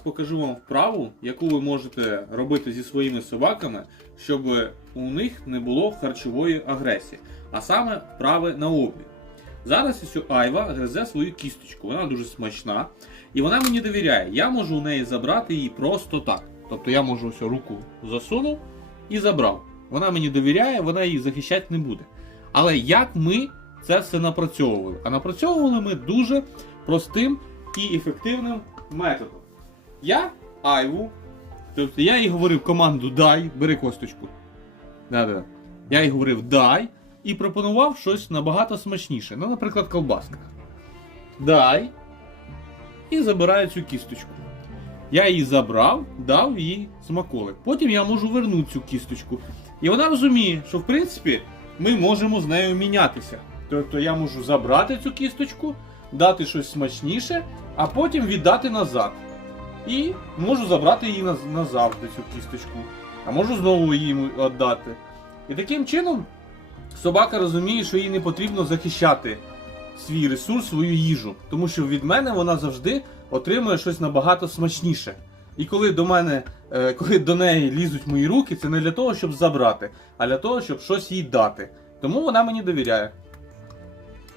покажу вам вправу, яку ви можете робити зі своїми собаками, щоб у них не було харчової агресії, а саме вправи на облік. Зараз ось Айва гризе свою кісточку, вона дуже смачна, і вона мені довіряє. Я можу у неї забрати її просто так. Тобто я можу ось руку засунув і забрав. Вона мені довіряє, вона її захищати не буде. Але як ми це все напрацьовували? А напрацьовували ми дуже простим і ефективним методом. Я Айву, тобто я їй говорив команду дай, бери косточку. Да-да. Я їй говорив дай і пропонував щось набагато смачніше. Ну, наприклад, колбаска. Дай. І забираю цю кісточку. Я її забрав, дав їй смаколик. Потім я можу вернути цю кісточку. І вона розуміє, що в принципі ми можемо з нею мінятися. Тобто я можу забрати цю кісточку, дати щось смачніше, а потім віддати назад. І можу забрати її наз- назавжди цю кісточку. А можу знову її віддати. І таким чином собака розуміє, що їй не потрібно захищати свій ресурс, свою їжу. Тому що від мене вона завжди отримує щось набагато смачніше. І коли до мене, е, коли до неї лізуть мої руки, це не для того, щоб забрати, а для того, щоб щось їй дати. Тому вона мені довіряє.